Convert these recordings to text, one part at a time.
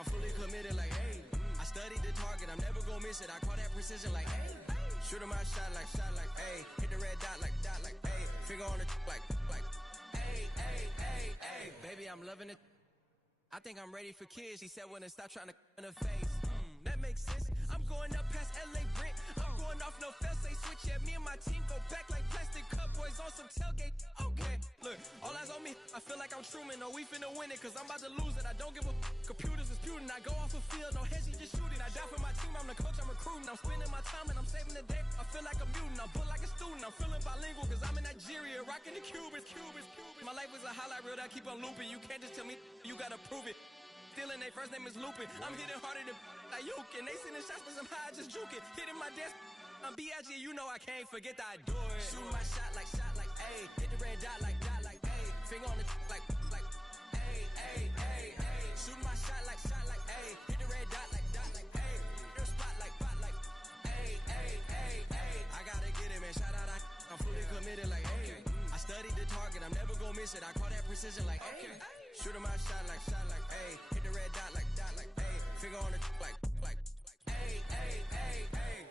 I'm fully committed like, hey. I studied the target, I'm never gonna miss it. I call that precision like, hey. Shoot my shot like, hey. Hit the red dot like, hey. Finger on the like, hey, hey, hey, hey. Baby, I'm loving it. I think I'm ready for kids. He said when to stop trying to in her face. That makes sense. I'm going up past LA Brent. I'm going off no fail, say switch. Yeah, me and my team go back like plastic cup boys on some tailgate. Okay, look, all eyes on me. I feel like I'm Truman. No, we finna win it, cause I'm about to lose it. I don't give a computers disputing. I go off a field, no hedging, just shooting. I die for my team, I'm the coach, I'm recruiting. I'm spending my time and I'm saving the day. I feel like a mutant, I'm built like a student. I'm feeling bilingual, cause I'm in Nigeria, rocking the Cubans. My life is a highlight reel that I keep on looping. You can't just tell me, you gotta prove it. Stealing, they first name is Lupin. I'm hitting harder than Ayukin. They sending shots for some high, just juke it. Hitting my desk, I'm B.I.G. You know I can't forget that I do it. Shoot my shot like, ayy. Hit the red dot like, ayy. Finger on the like, ayy, ayy, ayy, ayy. Shoot my shot like, ayy. Hit the red dot like, ayy. Your spot like, ayy, ayy, ayy, ayy. I gotta get it, man. Shout out, I'm fully committed like, hey. I studied the target, I'm never gonna miss it. I call that precision like, hey. Shoot my shot like, ayy. Hit the red dot like, ayy. Finger on the like, ayy, ayy, ayy, ayy.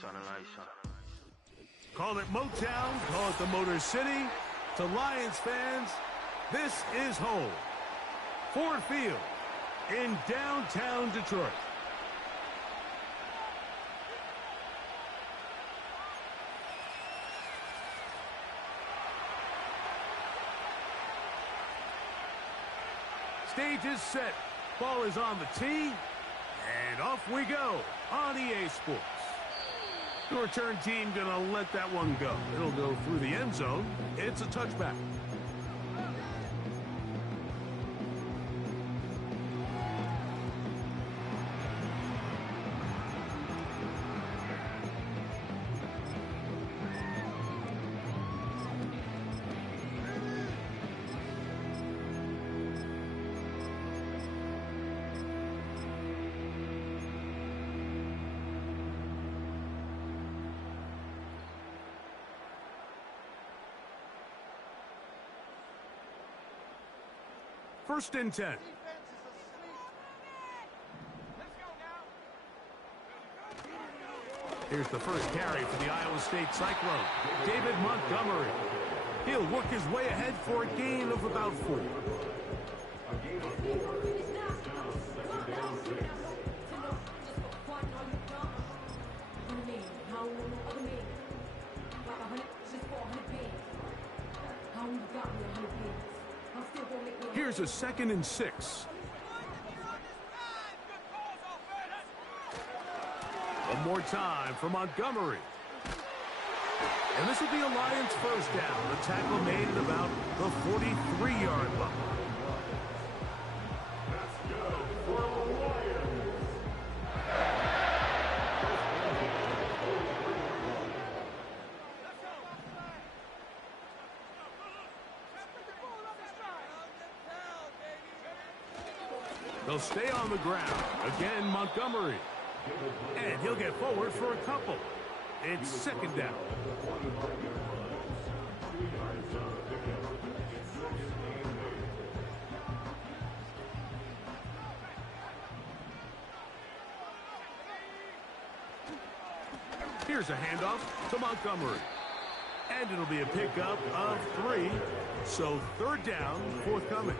Turn the lights on. Call it Motown, call it the Motor City. To Lions fans, this is home. Ford Field in downtown Detroit. Stage is set. Ball is on the tee. And off we go on EA Sports. The return team gonna let that one go. It'll go through the end zone. It's a touchback. First and 10. Here's the first carry for the Iowa State Cyclone, David Montgomery. He'll work his way ahead for a gain of about 4. Here's a 2nd and 6. One more time for Montgomery. And this will be a Lions first down. The tackle made at about the 43-yard line. That's good for the Lions. They'll stay on the ground. Again, Montgomery. And he'll get forward for a couple. It's 2nd down. Here's a handoff to Montgomery. And it'll be a pickup of 3. So 3rd down, forthcoming.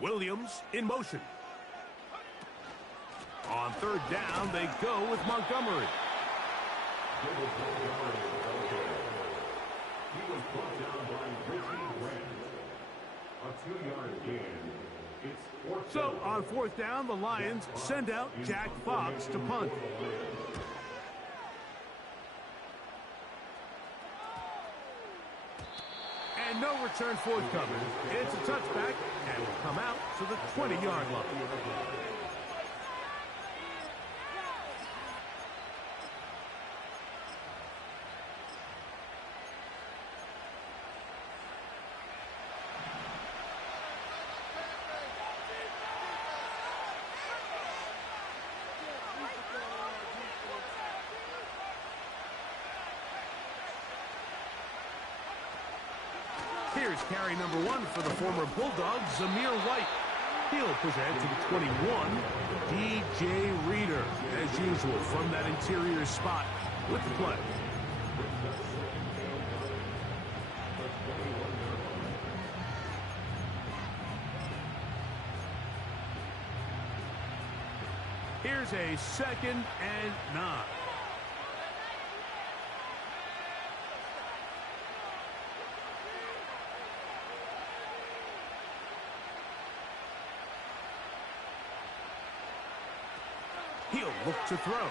Williams in motion. On 3rd down, they go with Montgomery. He was brought down by Ricky Grant. A 2-yard gain. So on 4th down, the Lions send out Jack Fox to punt. And no return forthcoming. It's a touchback and will come out to the 20-yard line. Here's carry number 1 for the former Bulldog, Zamir White. He'll push ahead to the 21, DJ Reader, as usual, from that interior spot with the play. Here's a 2nd and 9. He'll look to throw.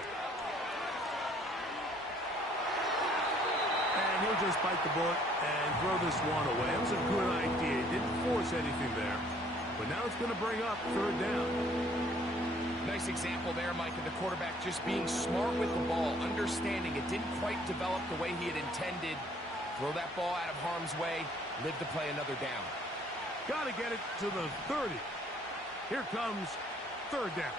And he'll just bite the bullet and throw this one away. It was a good idea. Didn't force anything there. But now it's going to bring up 3rd down. Nice example there, Mike, of the quarterback just being smart with the ball, understanding it didn't quite develop the way he had intended. Throw that ball out of harm's way, live to play another down. Got to get it to the 30. Here comes 3rd down.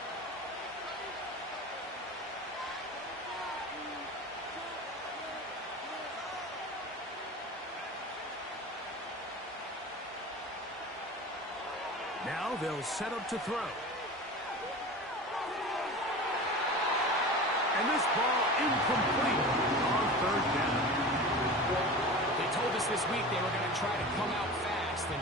Now they'll set up to throw. And this ball incomplete on 3rd down. They told us this week they were going to try to come out fast. And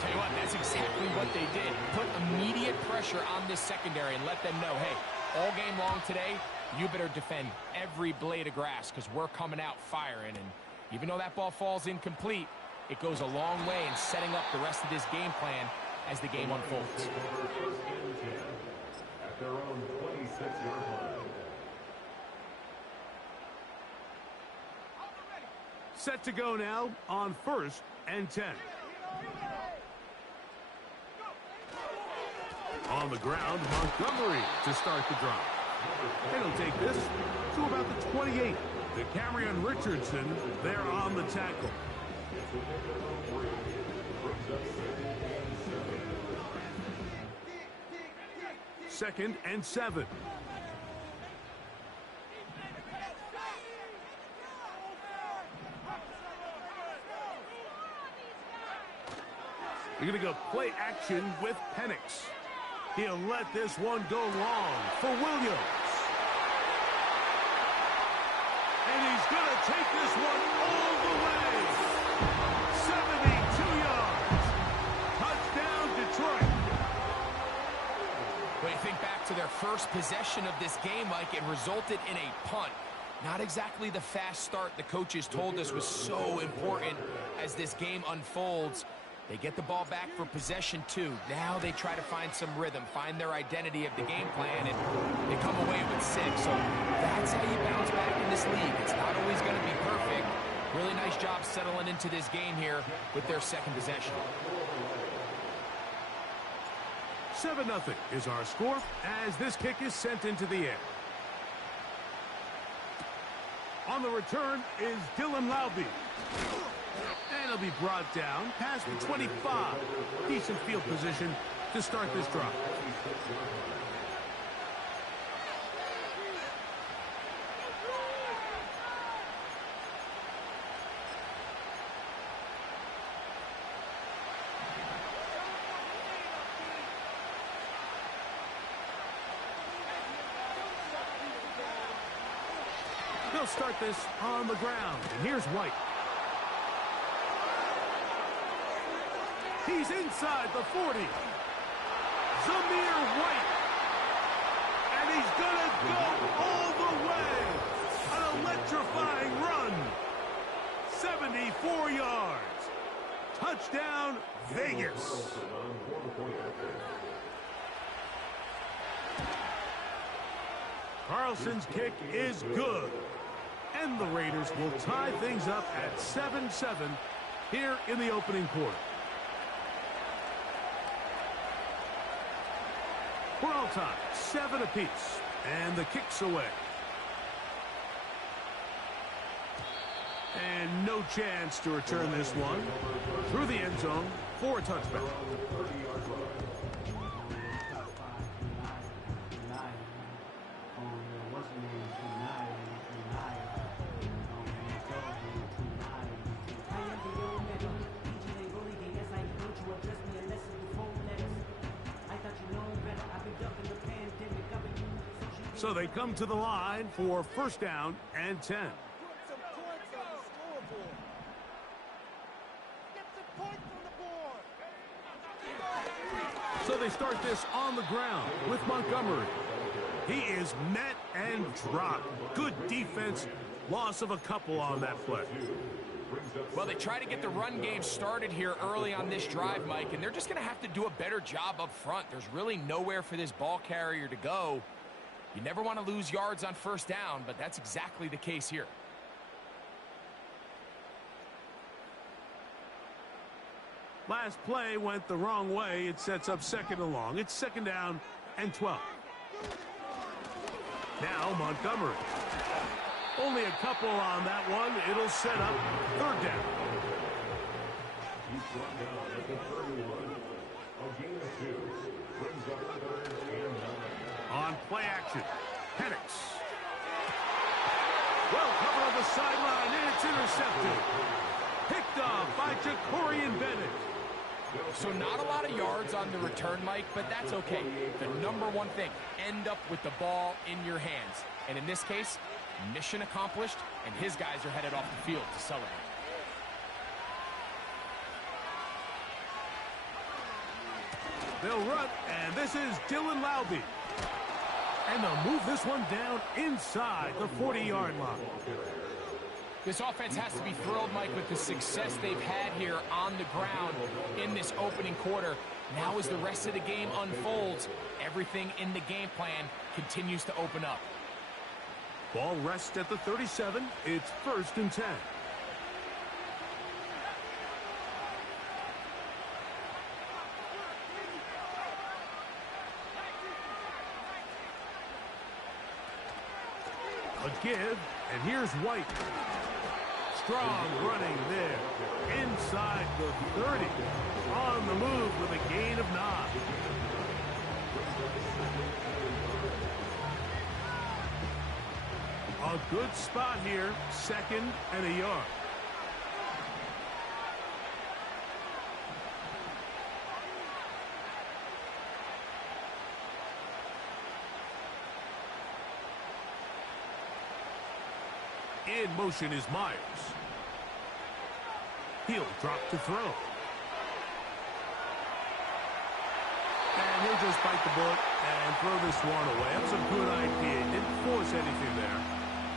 tell you what, that's exactly what they did. Put immediate pressure on this secondary and let them know, hey, all game long today, you better defend every blade of grass because we're coming out firing. And even though that ball falls incomplete, it goes a long way in setting up the rest of this game plan as the game unfolds. At their own 26-yard line. Set to go now on 1st and 10. On the ground, Montgomery to start the drive. And he'll take this to about the 28. To Cameron Richardson there on the tackle. 2nd and 7. You're going to go play action with Penix. He'll let this one go long for Williams. And he's going to take this one all the way. 72 yards. Touchdown, Detroit. When you think back to their first possession of this game, Mike, it resulted in a punt. Not exactly the fast start the coaches told us was so important as this game unfolds. They get the ball back for possession 2. Now they try to find some rhythm, find their identity of the game plan, and they come away with 6. So that's how you bounce back in this league. It's not always going to be perfect. Really nice job settling into this game here with their 2nd possession. 7-0 is our score as this kick is sent into the air. On the return is Dylan Laube. And he'll be brought down past the 25. Decent field position to start this drive. They'll start this on the ground. And here's White. He's inside the 40. Zamir White. And he's going to go all the way. An electrifying run. 74 yards. Touchdown, Vegas. Carlson's kick is good. And the Raiders will tie things up at 7-7 here in the opening quarter. We're all tied, 7 apiece, and the kick's away. And no chance to return this one through the end zone for a touchback. So they come to the line for first down and 10. So they start this on the ground with Montgomery. He is met and dropped. Good defense. Loss of a couple on that play. Well, they try to get the run game started here early on this drive, Mike, and they're just going to have to do a better job up front. There's really nowhere for this ball carrier to go. You never want to lose yards on first down, but that's exactly the case here. Last play went the wrong way. It sets up second and long. It's second down and 12. Now Montgomery. Only a couple on that one. It'll set up third down. He's brought down at the 31. A gain of 2. Brings up third and 9. On play action, Penix. Well covered on the sideline, and it's intercepted. Picked off by Jacorian Bennett. So not a lot of yards on the return, Mike, but that's okay. The number one thing, end up with the ball in your hands. And in this case, mission accomplished, and his guys are headed off the field to celebrate. They'll run, and this is Dylan Laube. And they'll move this one down inside the 40-yard line. This offense has to be thrilled, Mike, with the success they've had here on the ground in this opening quarter. Now as the rest of the game unfolds, everything in the game plan continues to open up. Ball rests at the 37. It's first and 10. A give, and here's White. Strong running there. Inside the 30. On the move with a gain of 9. A good spot here. Second and a yard. In motion is Myers. He'll drop to throw. And he'll just bite the bullet and throw this one away. That's a good idea. Didn't force anything there.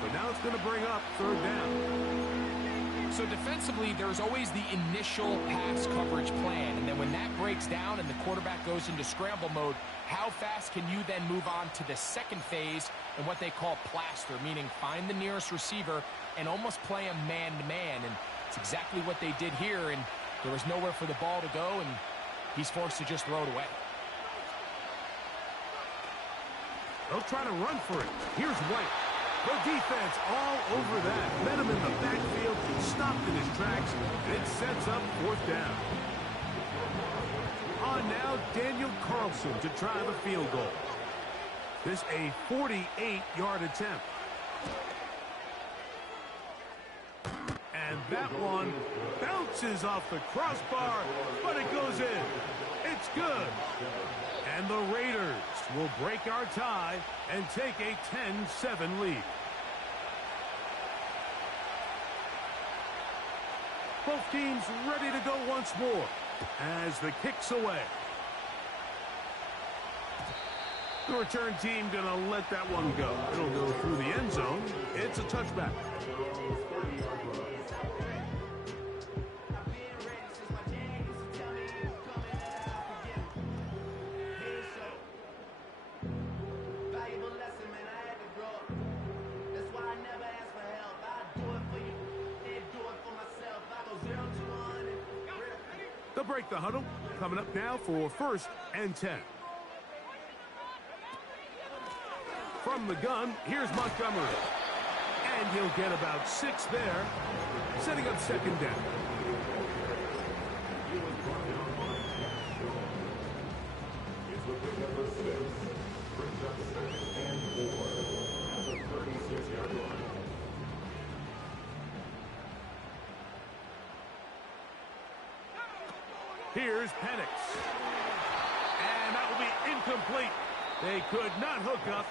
But now it's going to bring up third down. So defensively, there's always the initial pass coverage plan. And then when that breaks down and the quarterback goes into scramble mode, how fast can you then move on to the second phase and what they call plaster, meaning find the nearest receiver and almost play him man-to-man. And it's exactly what they did here, and there was nowhere for the ball to go, and he's forced to just throw it away. They'll try to run for it. Here's White. The defense all over that. Met him in the backfield. He stopped in his tracks, and it sets up fourth down. On now, Daniel Carlson to try the field goal. This a 48-yard attempt. And that one bounces off the crossbar, but it goes in. It's good. And the Raiders will break our tie and take a 10-7 lead. Both teams ready to go once more as the kick's away. The return team going to let that one go. It'll go through the end zone. It's a touchback. break the huddle. Coming up now for 1st and 10. From the gun, here's Montgomery. And he'll get about 6 there, setting up 2nd down. It's the pick number 6. Brings up 2nd and 4 at the 36-yard line. Here's Penix. And that will be incomplete. They could not hook up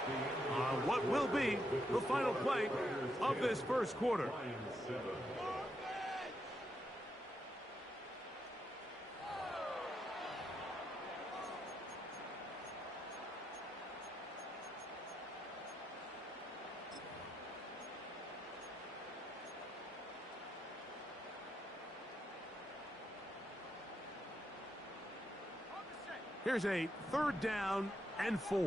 on what will be the final play of this first quarter. Here's a 3rd down and 4.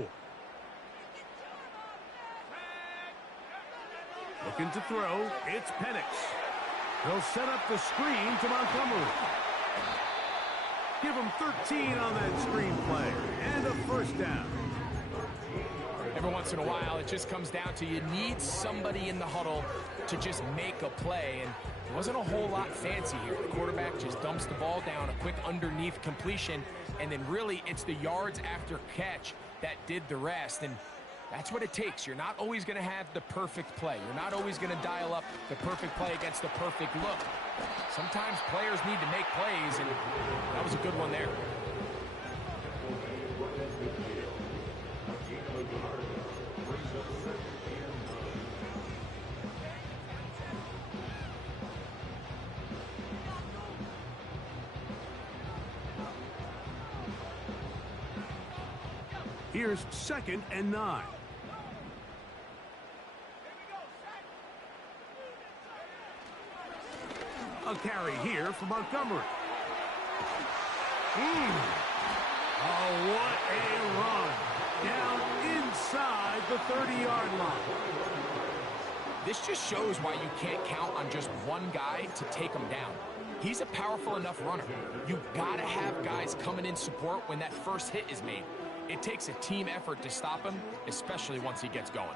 Looking to throw, it's Penix. They'll set up the screen to Montgomery. Give him 13 on that screen play, and a 1st down. Every once in a while, it just comes down to you need somebody in the huddle to just make a play, and it wasn't a whole lot fancy here. The quarterback just dumps the ball down, a quick underneath completion, and then really it's the yards after catch that did the rest, and that's what it takes. You're not always going to have the perfect play. You're not always going to dial up the perfect play against the perfect look. Sometimes players need to make plays, and that was a good one there. Here's 2nd and 9. A carry here for Montgomery. Oh, what a run. Down inside the 30-yard line. This just shows why you can't count on just one guy to take him down. He's a powerful enough runner. You've got to have guys coming in support when that first hit is made. It takes a team effort to stop him, especially once he gets going.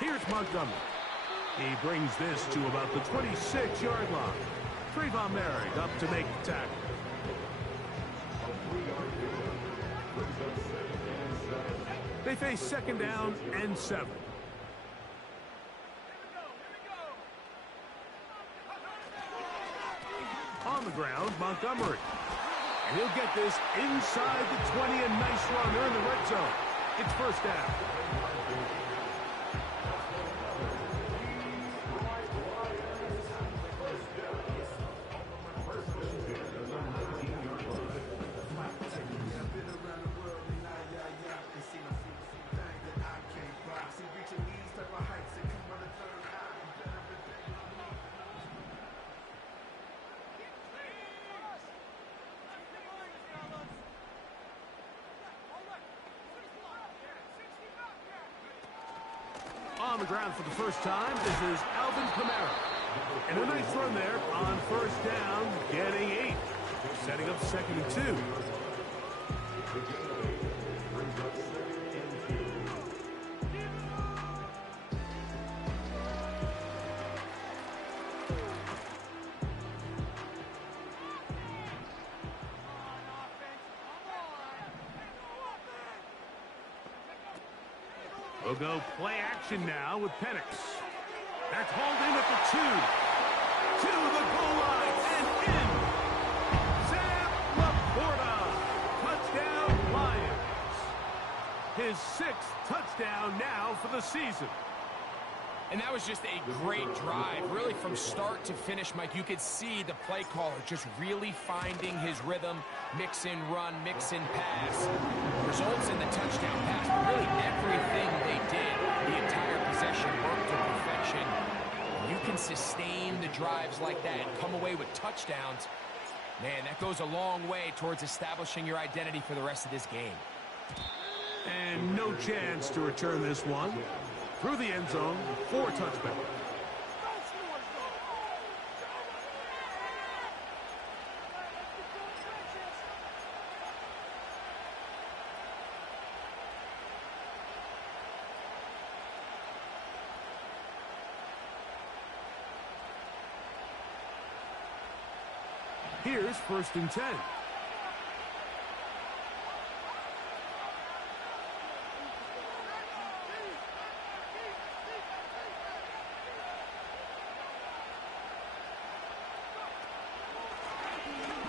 Here's Montgomery. He brings this to about the 26-yard line. Trayvon Merrick up to make the tackle. They face 2nd down and 7. On the ground, Montgomery. And he'll get this inside the 20, a nice run. They're in the red zone. It's 1st down. On the ground for the first time, this is Alvin Kamara. And a nice run there on 1st down, getting 8. Setting up 2nd and 2. We'll go play action now with Penix. That's hauled in at the 2. To the goal line and in. Sam Laporta. Touchdown, Lions. His 6th touchdown now for the season. And that was just a great drive. Really, from start to finish, Mike, you could see the play caller just really finding his rhythm. Mix in run, mix in pass. Results in the touchdown pass. But really, everything they did, the entire possession worked to perfection. You can sustain the drives like that and come away with touchdowns. Man, that goes a long way towards establishing your identity for the rest of this game. And no chance to return this one. through the end zone for a touchback. Here's 1st and 10.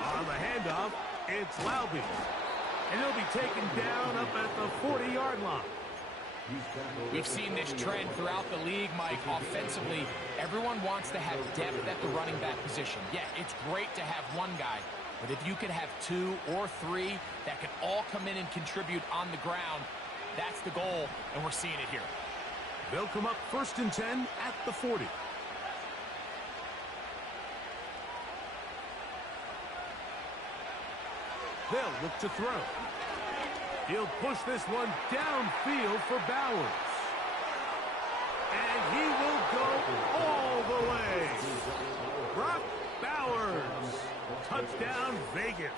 On the handoff, it's Laube. And he'll be taken down up at the 40-yard line. We've seen this trend throughout the league, Mike. Offensively, everyone wants to have depth at the running back position. Yeah, it's great to have one guy, but if you could have 2 or 3 that can all come in and contribute on the ground, that's the goal, and we're seeing it here. They'll come up 1st and 10 at the 40. They'll look to throw. He'll push this one downfield for Bowers. And he will go all the way. Brock Bowers. Touchdown, Vegas.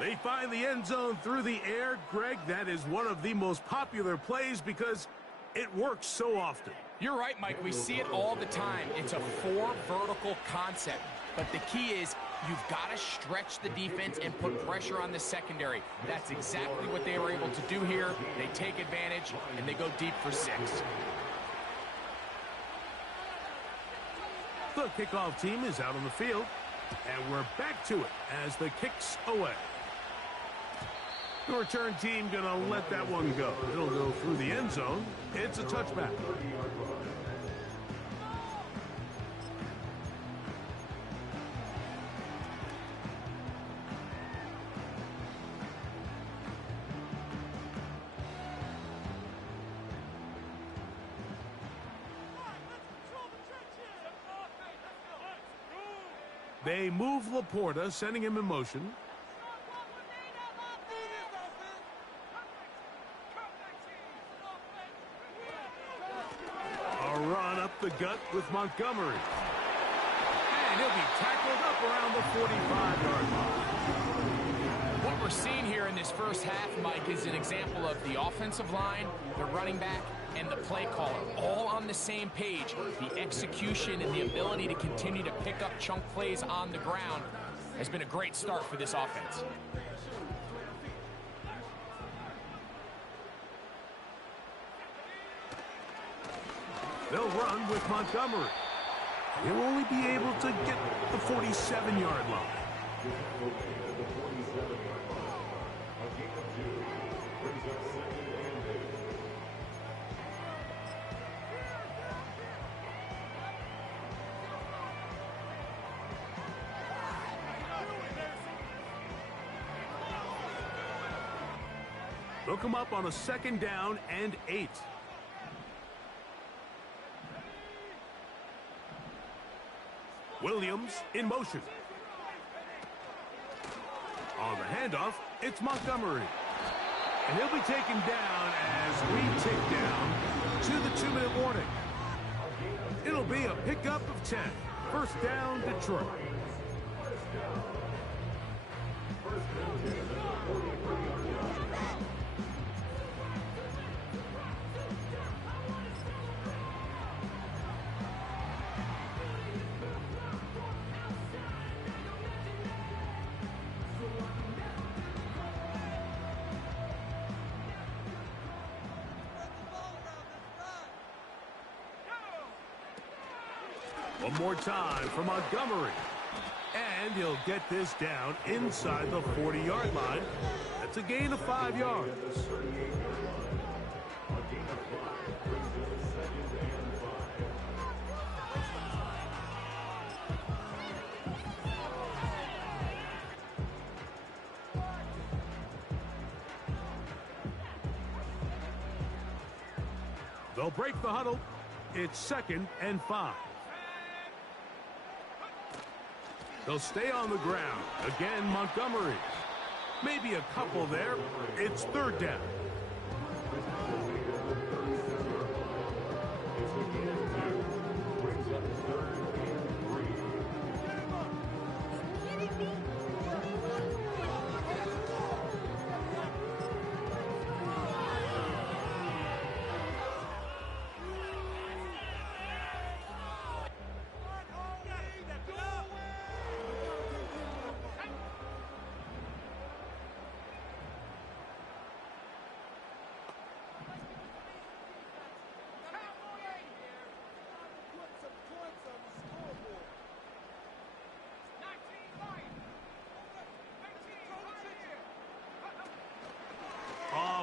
They find the end zone through the air. Greg, that is one of the most popular plays because it works so often. You're right, Mike. We see it all the time. It's a 4 vertical concept. But the key is you've got to stretch the defense and put pressure on the secondary. That's exactly what they were able to do here. They take advantage, and they go deep for 6. The kickoff team is out on the field, and we're back to it as the kick's away. The return team going to let that one go. It'll go through the end zone. It's a touchback. They move Laporta, sending him in motion. A run up the gut with Montgomery. And he'll be tackled up around the 45-yard line. What we're seeing here in this first half, Mike, is an example of the offensive line, the running back, and the play caller all on the same page. The execution and the ability to continue to pick up chunk plays on the ground has been a great start for this offense. They'll run with Montgomery. He'll only be able to get the 47-yard line. They'll come up on a 2nd down and 8. Williams in motion. On the handoff, it's Montgomery. And he'll be taken down as we tick down to the 2-minute warning. It'll be a pickup of 10. 1st down, Detroit. One more time for Montgomery. And he'll get this down inside the 40-yard line. That's a gain of 5 yards. They'll break the huddle. It's 2nd and 5. They'll stay on the ground. Again, Montgomery. Maybe a couple there. It's 3rd down.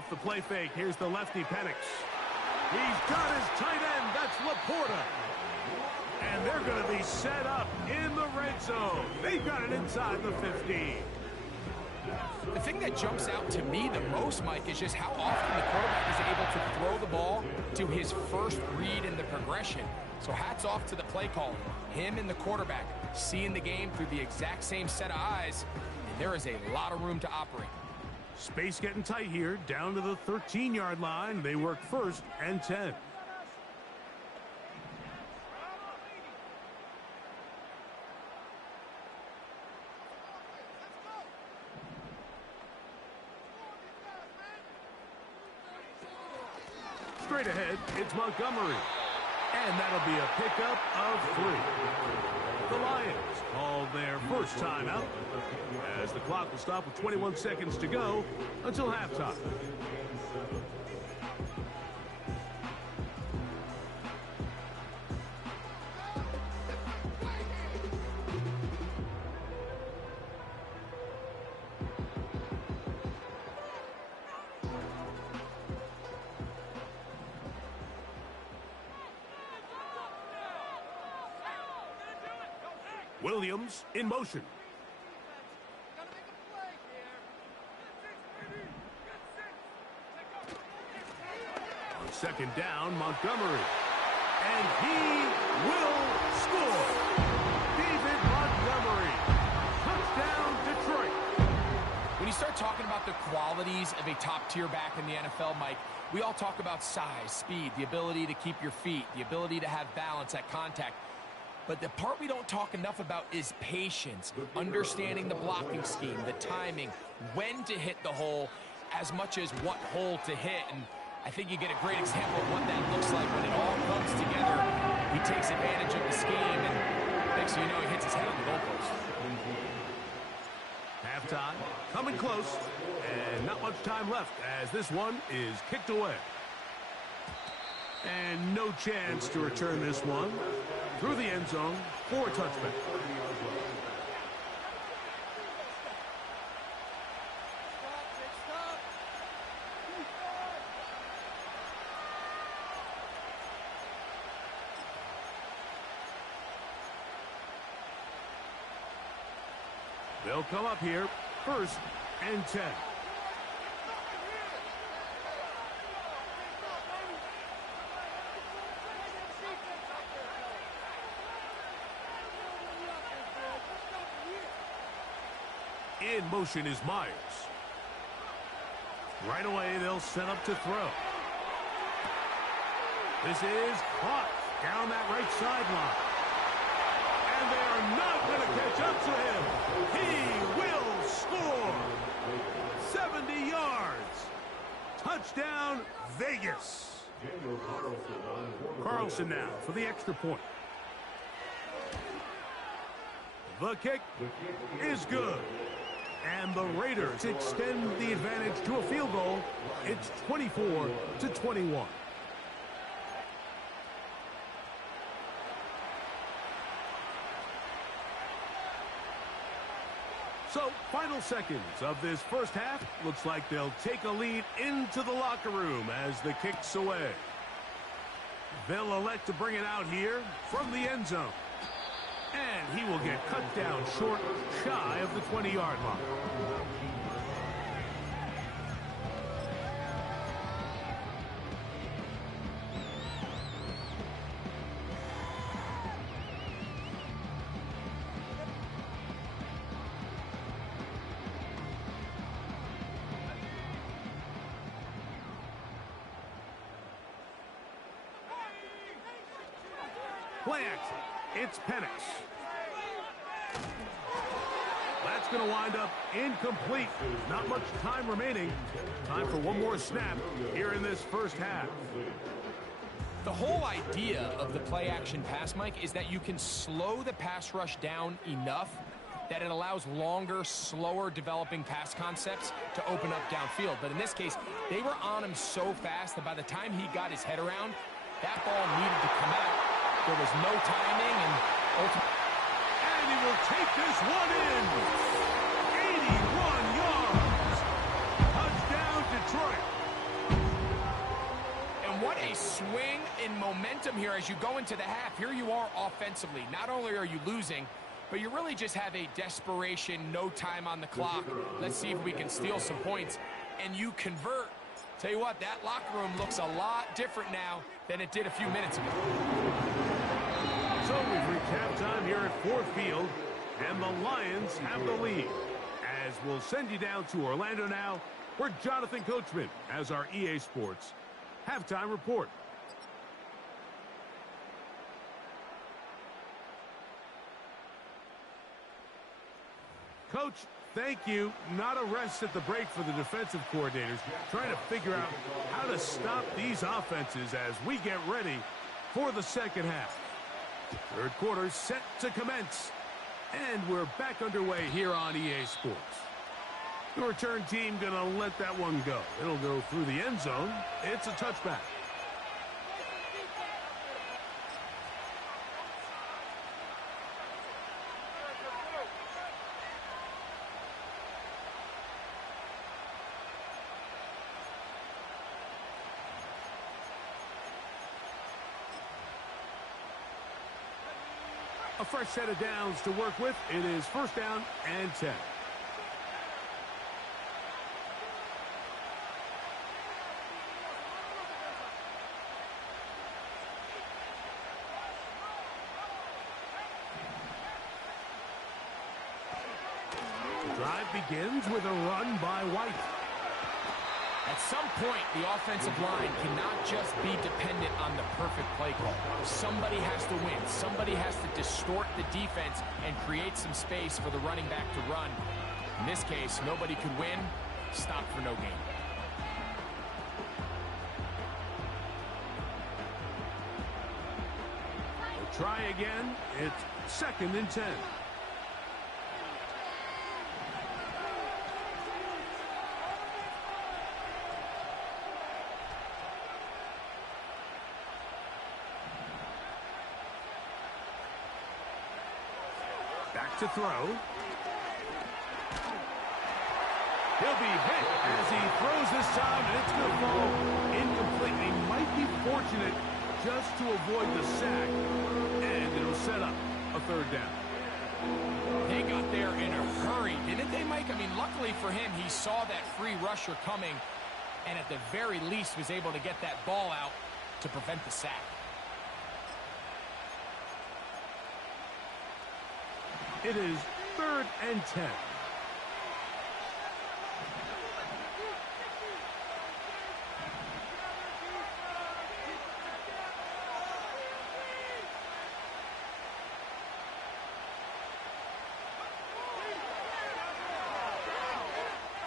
Off the play fake, here's the lefty Penix. He's got his tight end, that's Laporta. And they're going to be set up in the red zone. They've got it inside the 15. The thing that jumps out to me the most, Mike, is just how often the quarterback is able to throw the ball to his first read in the progression. So hats off to the play caller. Him and the quarterback seeing the game through the exact same set of eyes, and there is a lot of room to operate. Space getting tight here, down to the 13-yard line. They work 1st and 10. Straight ahead, it's Montgomery. And that'll be a pickup of 3. The Lions call their first timeout as the clock will stop with 21 seconds to go until halftime. Williams in motion. On 2nd down, Montgomery. And he will score. David Montgomery. Touchdown, Detroit. When you start talking about the qualities of a top-tier back in the NFL, Mike, we all talk about size, speed, the ability to keep your feet, the ability to have balance at contact. But the part we don't talk enough about is patience, understanding the blocking scheme, the timing, when to hit the hole, as much as what hole to hit. And I think you get a great example of what that looks like when it all comes together. He takes advantage of the scheme, and next thing you know, he hits his head on the goalpost. Halftime, coming close, and not much time left as this one is kicked away. And no chance to return this one through the end zone for a touchback. They'll come up here, 1st and 10. In motion is Myers. Right away, they'll set up to throw. This is caught down that right sideline. And they are not going to catch up to him. He will score. 70 yards. Touchdown, Vegas. Carlson now for the extra point. The kick is good. And the Raiders extend the advantage to a field goal. It's 24-21. So, final seconds of this first half. Looks like they'll take a lead into the locker room as the kick's away. They'll elect to bring it out here from the end zone. And he will get cut down short, shy of the 20-yard line. Play action. It's Penix. That's going to wind up incomplete. Not much time remaining. Time for one more snap here in this first half. The whole idea of the play-action pass, Mike, is that you can slow the pass rush down enough that it allows longer, slower developing pass concepts to open up downfield. But in this case, they were on him so fast that by the time he got his head around, that ball needed to come out. There was no timing, and ultimately... And he will take this one in. 81 yards. Touchdown, Detroit. momentum here as you go into the half. Here you are offensively. Not only are you losing, but you really just have a desperation, no time on the clock. Let's see if we can steal some points. And you convert. Tell you what, that locker room looks a lot different now than it did a few minutes ago. So we've reached halftime here at Ford Field, and the Lions have the lead. As we'll send you down to Orlando now, where Jonathan Coachman has our EA Sports halftime report. Coach, thank you. Not a rest at the break for the defensive coordinators, trying to figure out how to stop these offenses as we get ready for the second half. Third quarter set to commence, and we're back underway here on EA Sports. The return team going to let that one go. It'll go through the end zone. It's a touchback. A fresh set of downs to work with. It is first down and 10. The drive begins with a run by White. At some point, the offensive line cannot just be dependent on the perfect play call. Somebody has to win. Somebody has to distort the defense and create some space for the running back to run. In this case, nobody could win. Stop for no gain. We'll try again. It's second and 10. Back to throw. He'll be hit as he throws this time, and it's going to fall incomplete. He might be fortunate just to avoid the sack, and it'll set up a third down. They got there in a hurry, didn't they, Mike? I mean, luckily for him, he saw that free rusher coming, and at the very least was able to get that ball out to prevent the sack. It is third and 10.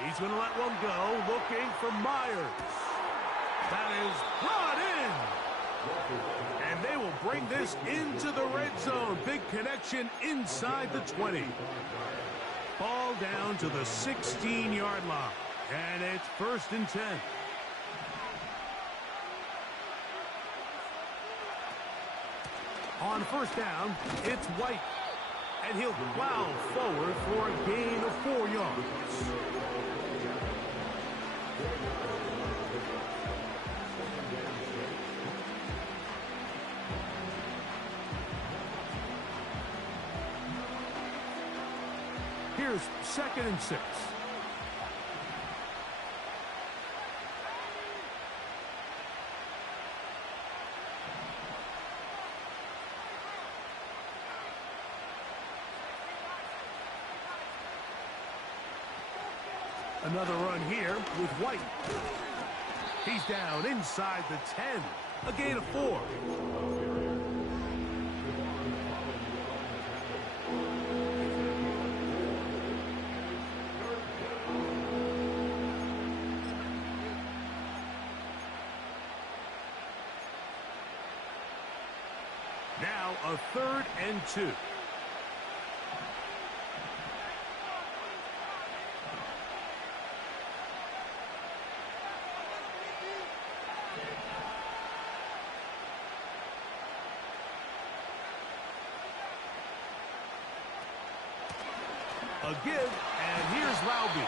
He's going to let one go, looking for Myers. That is brought in. And they will bring this into the red zone. Big connection inside the 20. Ball down to the 16-yard line. And it's first and 10. On first down, it's White. And he'll plow forward for a gain of 4 yards. Here's second and 6. Another run here with White. He's down inside the 10. A gain of 4. Now a third and 2. A give, and here's Laube.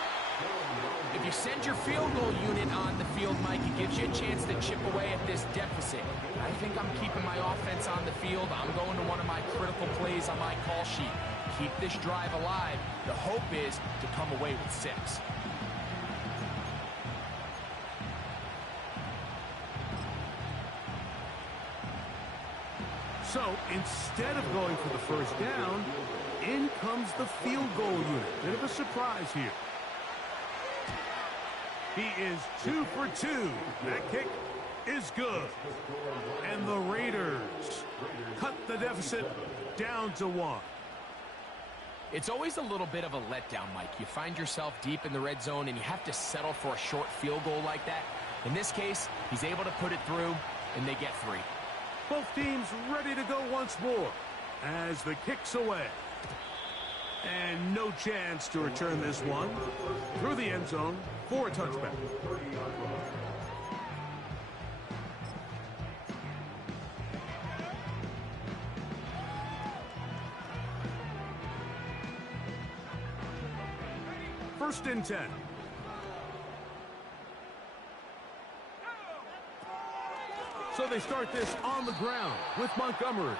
If you send your field goal unit on the field, Mike, it gives you a chance to chip away at this deficit. I think I'm keeping my offense on the field. I'm going to one of my critical plays on my call sheet. Keep this drive alive. The hope is to come away with 6. So instead of going for the first down, in comes the field goal unit. Bit of a surprise here. He is 2 for 2. That kick is good. And the Raiders cut the deficit down to 1. It's always a little bit of a letdown, Mike. You find yourself deep in the red zone and you have to settle for a short field goal like that. In this case, he's able to put it through, and they get 3. Both teams ready to go once more as the kick's away. And no chance to return this one through the end zone for a touchback. First and 10. So they start this on the ground with Montgomery.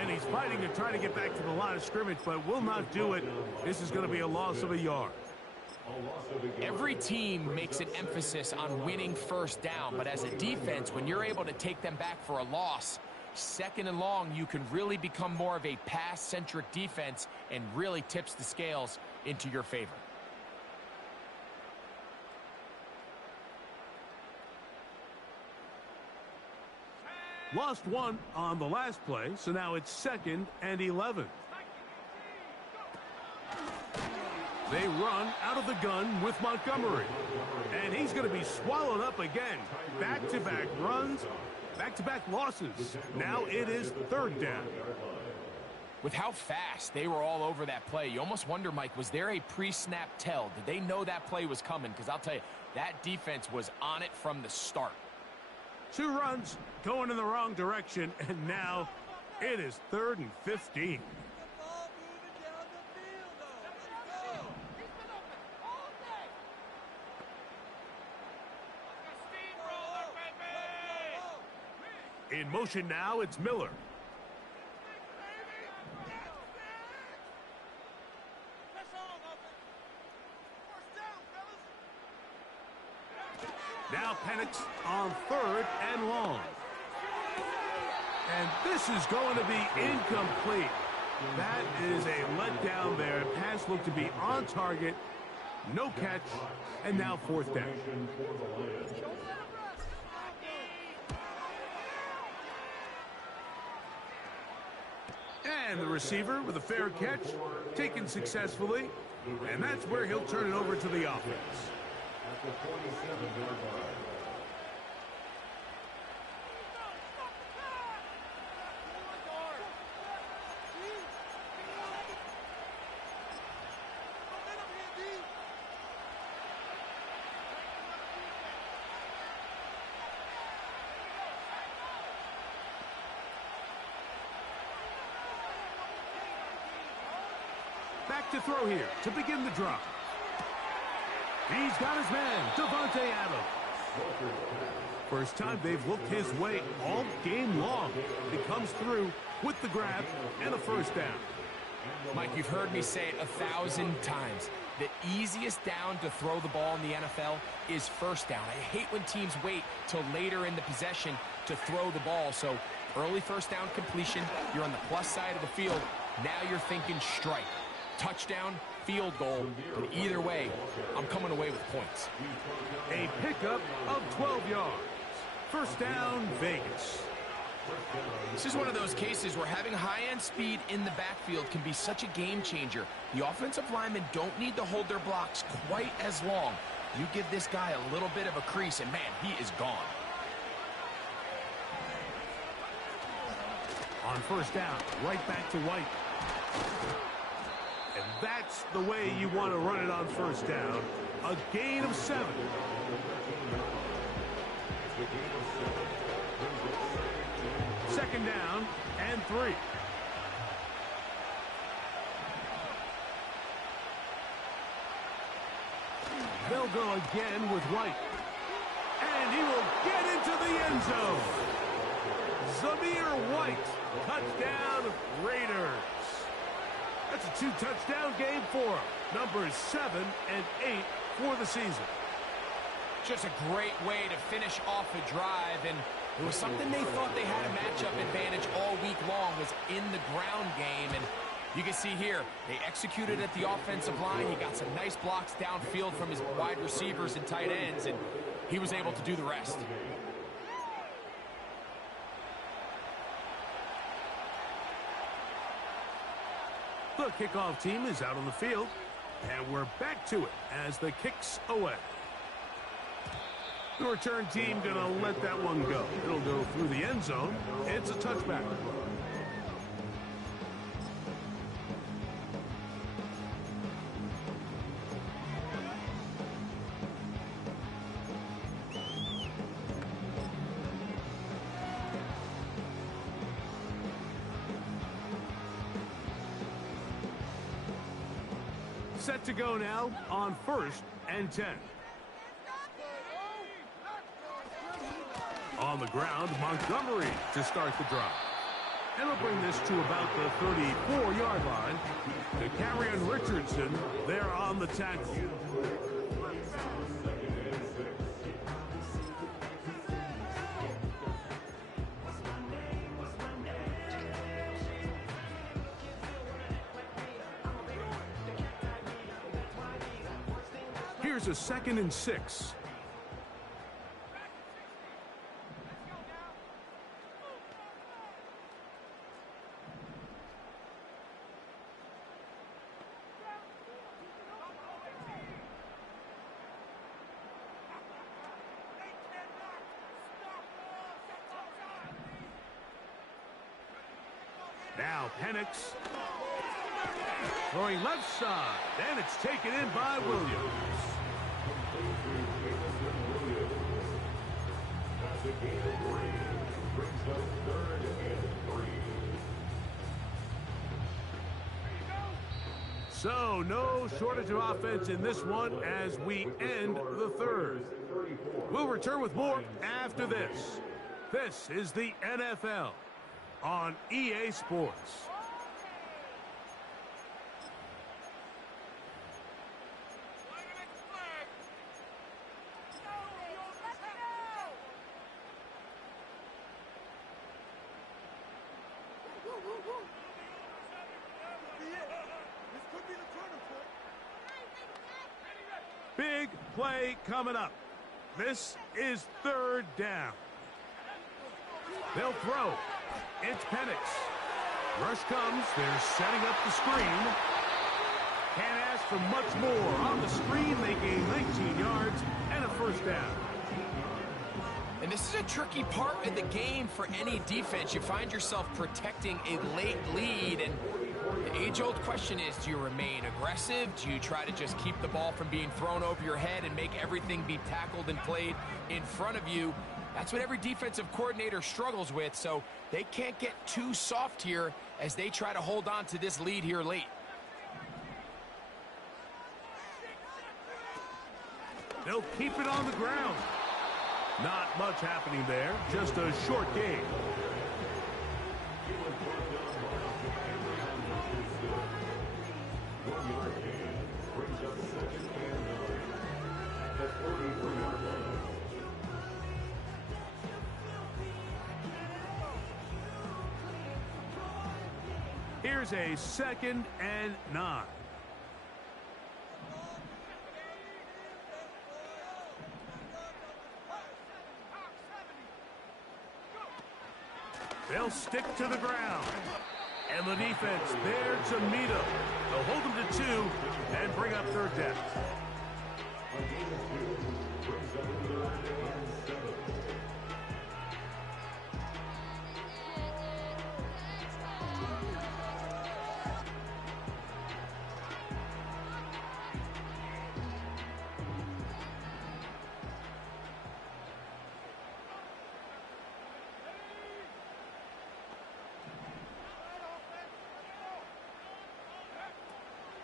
And he's fighting to try to get back to the line of scrimmage, but will not do it. This is going to be a loss of a yard. Every team makes an emphasis on winning first down, but as a defense, when you're able to take them back for a loss, 2nd and long, you can really become more of a pass-centric defense and really tips the scales into your favor. Lost 1 on the last play, so now it's 2nd and 11. They run out of the gun with Montgomery. And he's going to be swallowed up again. Back-to-back runs, back-to-back losses. Now it is 3rd down. With how fast they were all over that play, you almost wonder, Mike, was there a pre-snap tell? Did they know that play was coming? Because I'll tell you, that defense was on it from the start. 2 runs going in the wrong direction, and now it is 3rd and 15. In motion now, it's Miller. Now Penix on 3rd and long. And this is going to be incomplete. That is a letdown there. Pass looked to be on target. No catch. And now 4th down. And the receiver with a fair catch, taken successfully. And that's where he'll turn it over to the offense. At the 27-yard line. Back to throw here to begin the drive. He's got his man, Devontae Adams. First time they've looked his way all game long. He comes through with the grab and a first down. Mike, you've heard me say it 1,000 times. The easiest down to throw the ball in the NFL is first down. I hate when teams wait till later in the possession to throw the ball. So early first down completion, you're on the plus side of the field. Now you're thinking strike. Touchdown, field goal, but either way, I'm coming away with points. A pickup of 12 yards. First down, Vegas. This is one of those cases where having high-end speed in the backfield can be such a game changer. The offensive linemen don't need to hold their blocks quite as long. You give this guy a little bit of a crease, and man, he is gone. On first down, right back to White. And that's the way you want to run it on first down. A gain of 7. Second down and 3. They'll go again with White. And he will get into the end zone. Zamir White, touchdown Raiders. That's a 2-touchdown game for him. Numbers 7 and 8 for the season. Just a great way to finish off a drive, and it was something they thought they had a matchup advantage all week long, was in the ground game. And you can see here, they executed at the offensive line. He got some nice blocks downfield from his wide receivers and tight ends, and he was able to do the rest. The kickoff team is out on the field, and we're back to it as the kick's away. The return team going to let that one go. It'll go through the end zone. It's a touchback. Set to go now on 1st and 10. On the ground, Montgomery to start the drive. And he'll bring this to about the 34-yard line. To Carrion Richardson there on the tackle. Here's a 2nd and 6. Now Penix throwing left side, and it's taken in by Williams. That's a gain of 3. Brings up 3rd and 3. So no shortage of offense in this one as we end the 3rd. We'll return with more after this. This is the NFL on EA Sports. Big play coming up. This is 3rd down. They'll throw. It's Penix. Rush comes. They're setting up the screen. Can't ask for much more. On the screen, they gain 19 yards and a 1st down. And this is a tricky part of the game for any defense. You find yourself protecting a late lead, and the age-old question is, do you remain aggressive? Do you try to just keep the ball from being thrown over your head and make everything be tackled and played in front of you? That's what every defensive coordinator struggles with, so they can't get too soft here as they try to hold on to this lead here late. They'll keep it on the ground. Not much happening there, just a short game. Here's a 2nd and 9. They'll stick to the ground. And the defense there to meet them. They'll hold them to 2 and bring up 3rd down.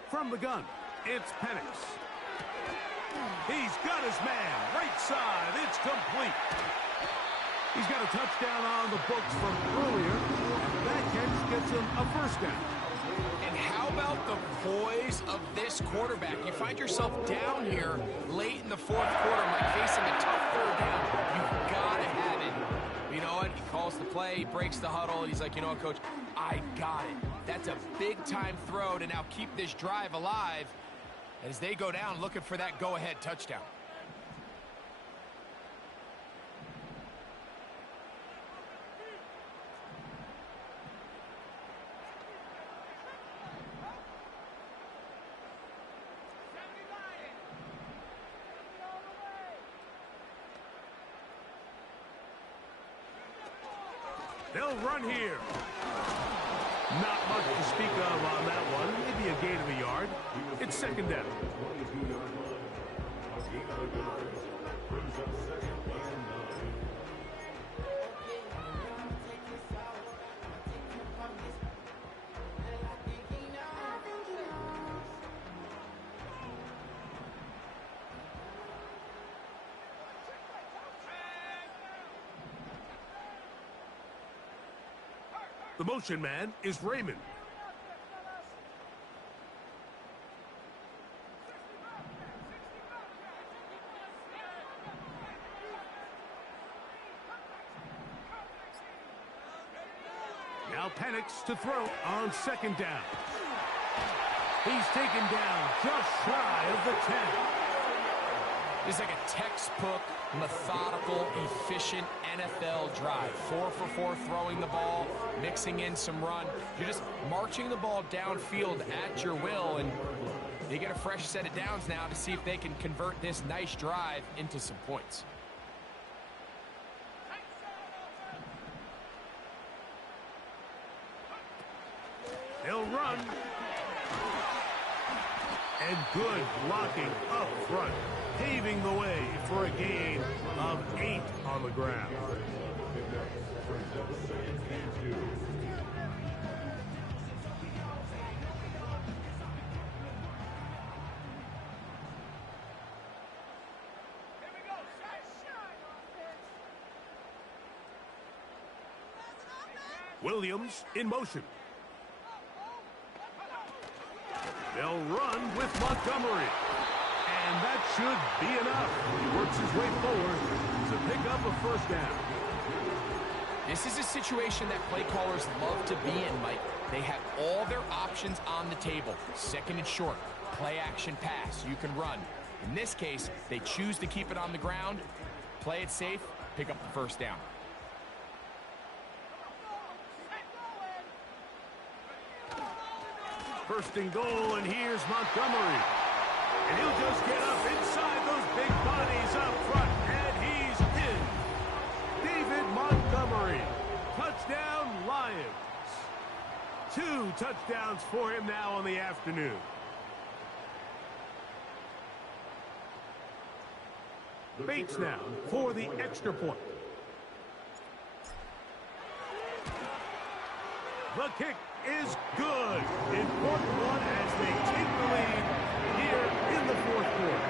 From the gun, it's Penix. He's got his man. Right side. It's complete. He's got a touchdown on the books from earlier. That catch gets him a first down. And how about the poise of this quarterback? You find yourself down here late in the fourth quarter, Mike, facing a tough third down. You've got to have it. You know what? He calls the play, he breaks the huddle, and he's like, you know what, Coach? I got it. That's a big-time throw to now keep this drive alive as they go down looking for that go-ahead touchdown. They'll run here. Not much to speak of on that one. Maybe a gain of a yard. It's second down. The motion man is Raymond. Now panics to throw on second down. He's taken down just shy of the 10. It's like a textbook, methodical, efficient NFL drive. 4 for 4 throwing the ball, mixing in some run. You're just marching the ball downfield at your will, and they get a fresh set of downs now to see if they can convert this nice drive into some points. They'll run. And good blocking up front, paving the way for a gain of 8 on the ground. Williams in motion. They'll run with Montgomery. And that should be enough. He works his way forward to pick up a first down. This is a situation that play callers love to be in, Mike. They have all their options on the table. Second and short, play action pass, you can run. In this case, they choose to keep it on the ground, play it safe, pick up the first down. First and goal, and here's Montgomery. And he'll just get up inside those big bodies up front, and he's in. David Montgomery, touchdown Lions. 2 touchdowns for him now on the afternoon. Bates now for the extra point. The kick is good. Important one as they take the lead here in the fourth quarter.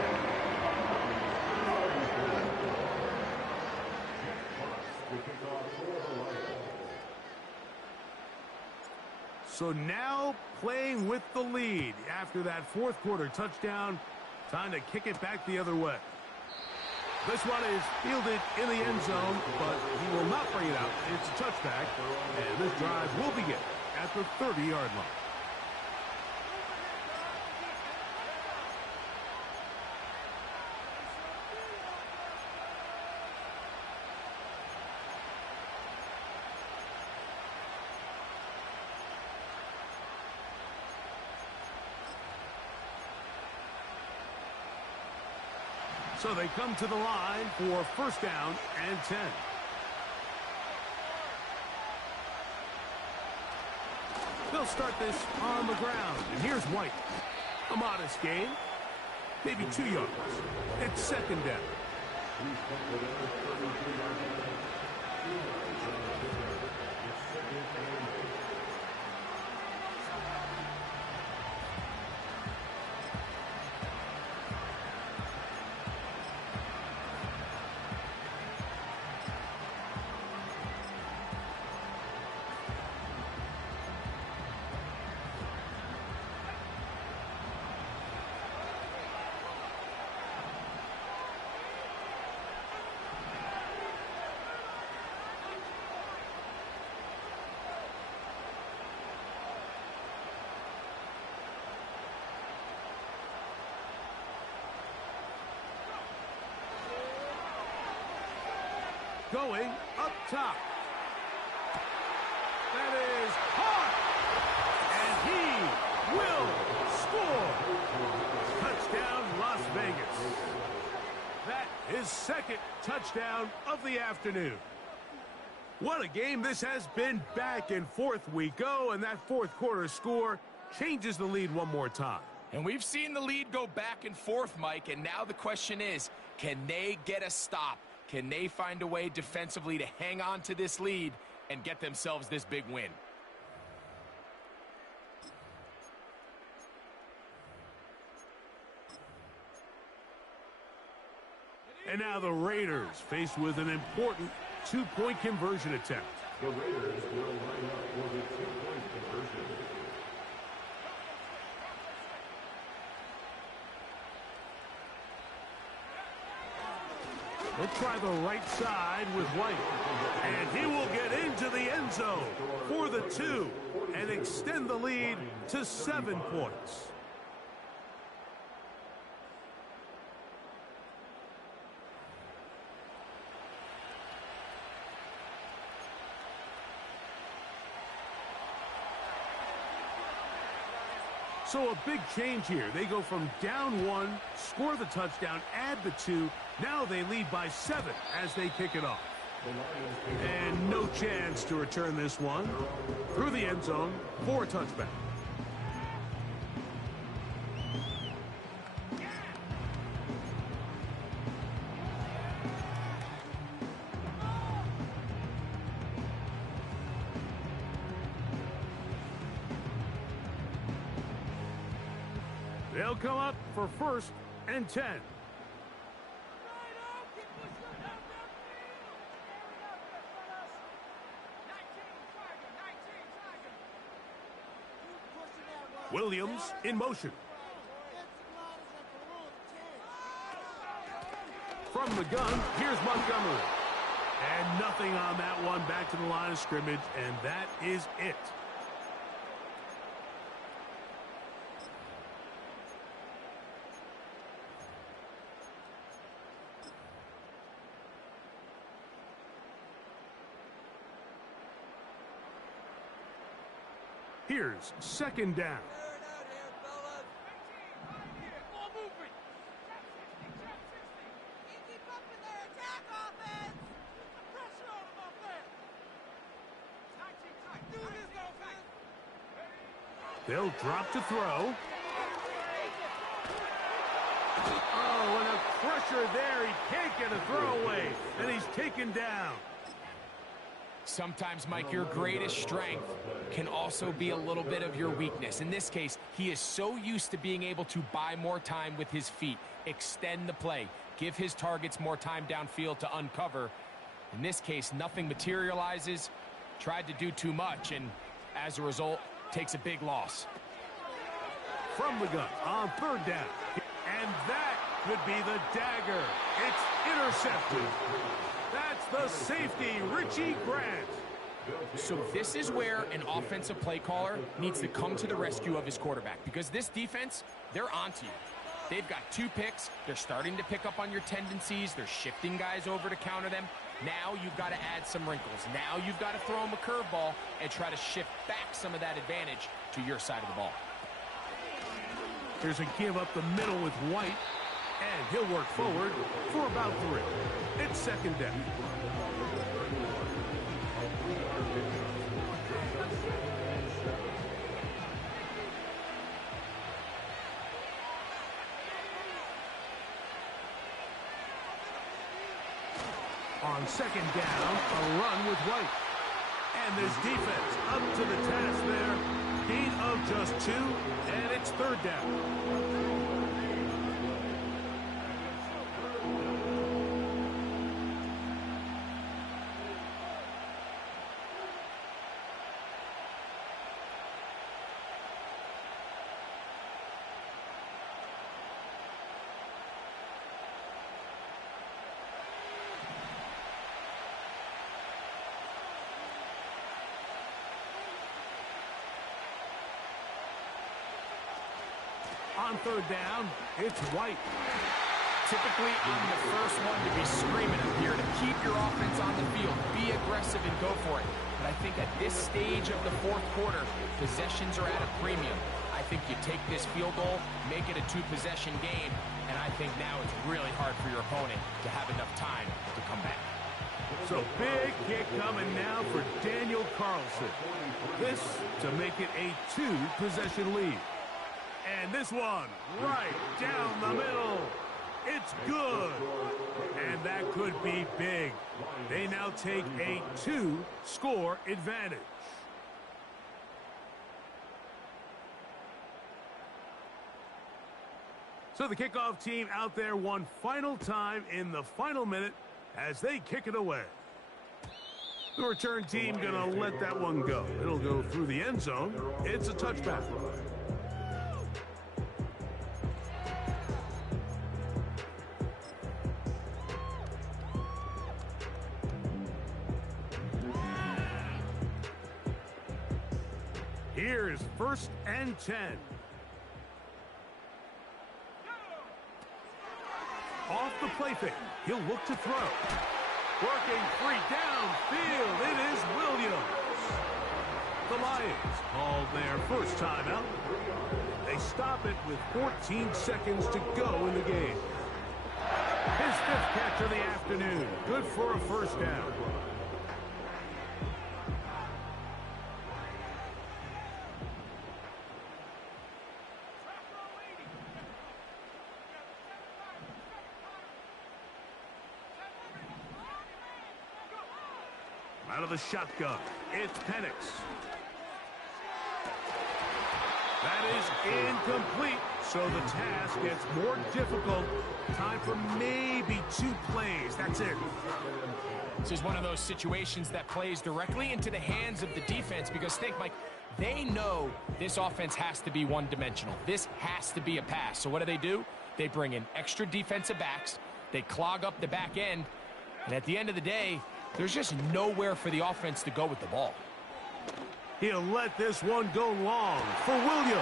So now playing with the lead after that fourth quarter touchdown, time to kick it back the other way. This one is fielded in the end zone, but he will not bring it out. It's a touchback, and this drive will begin at the 30-yard line. So they come to the line for first down and 10. They'll start this on the ground. And here's White. A modest gain. Maybe 2 yards. It's second down. going up top. That is hard. And he will score. Touchdown, Las Vegas. That is second touchdown of the afternoon. What a game this has been. Back and forth we go, and that fourth quarter score changes the lead one more time. And we've seen the lead go back and forth, Mike, and now the question is, can they get a stop? Can they find a way defensively to hang on to this lead and get themselves this big win? And now the Raiders faced with an important two-point conversion attempt. The Raiders will line up for the two-point conversion. They'll try the right side with White. And he will get into the end zone for the 2 and extend the lead to 7 points. So a big change here. They go from down 1, score the touchdown, add the 2. Now they lead by 7 as they kick it off. And no chance to return this one. Through the end zone for a touchback. They'll come up for 1st and 10. Williams in motion. From the gun, here's Montgomery. And nothing on that one. Back to the line of scrimmage, and that is it. Here's 2nd down. They'll drop to throw. Oh, and a pressure there. He can't get a throwaway, and he's taken down. Sometimes, Mike, your greatest strength can also be a little bit of your weakness. In this case, he is so used to being able to buy more time with his feet, extend the play, give his targets more time downfield to uncover. In this case, nothing materializes, tried to do too much, and as a result, takes a big loss. From the gun on 3rd down. And that could be the dagger. It's intercepted. That's the safety, Richie Grant. So this is where an offensive play caller needs to come to the rescue of his quarterback, because this defense, they're onto you. They've got 2 picks. They're starting to pick up on your tendencies. They're shifting guys over to counter them. Now you've got to add some wrinkles. Now you've got to throw them a curveball and try to shift back some of that advantage to your side of the ball. There's a give up the middle with White, and he'll work forward for about 3. It's 2nd down. On 2nd down, a run with White. And this defense up to the task there. Gain of just 2, and it's 3rd down. On 3rd down, it's White. Typically, I'm the first one to be screaming up here to keep your offense on the field. Be aggressive and go for it. But I think at this stage of the fourth quarter, possessions are at a premium. I think you take this field goal, make it a two-possession game, and I think now it's really hard for your opponent to have enough time to come back. So big kick coming now for Daniel Carlson. This to make it a two-possession lead. And this one right down the middle. It's good. And that could be big. They now take a two-score advantage. So the kickoff team out there one final time in the final minute as they kick it away. The return team gonna let that one go. It'll go through the end zone. It's a touchback. Here's 1st and 10. Off the play fake. He'll look to throw. Working free downfield. It is Williams. The Lions called their first timeout. They stop it with 14 seconds to go in the game. His 5th catch of the afternoon. Good for a first down. Out of the shotgun, it's Penix. That is incomplete, so the task gets more difficult. Time for maybe 2 plays. That's it. This is one of those situations that plays directly into the hands of the defense because think, Mike, they know this offense has to be one-dimensional. This has to be a pass. So what do? They bring in extra defensive backs. They clog up the back end. And at the end of the day, there's just nowhere for the offense to go with the ball. He'll let this one go long for Williams.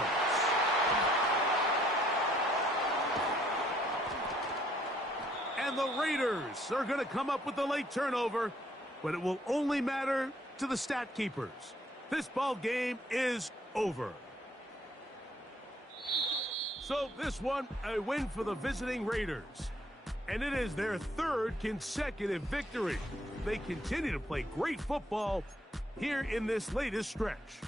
And the Raiders are going to come up with the late turnover, but it will only matter to the stat keepers. This ball game is over. So this one, a win for the visiting Raiders. And it is their 3rd consecutive victory. They continue to play great football here in this latest stretch.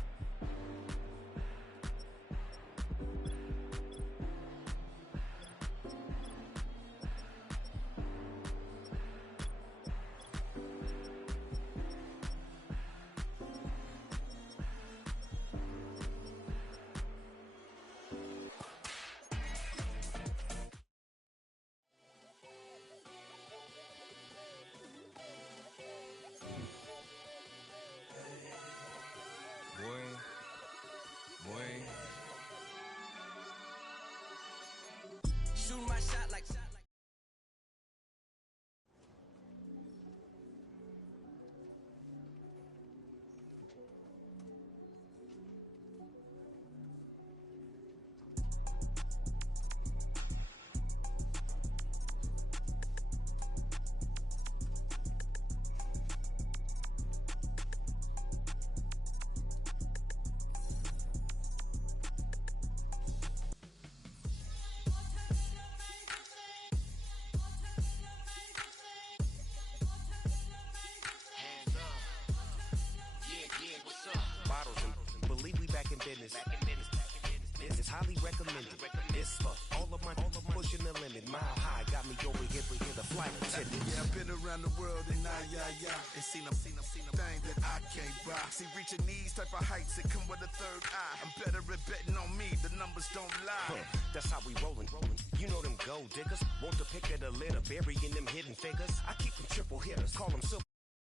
Shoot my shot like business. This is highly recommended. This for all of my pushing the limit. Mile high got me over here for the flight attendant. Yeah, I've been around the world and yeah. And seen them thing that I can't buy. See, reaching these type of heights that come with a third eye. I'm better at betting on me. The numbers don't lie. That's how we rollin'. You know them gold diggers. Want to pick at a litter, burying them hidden figures. I keep them triple hitters. Call them silver.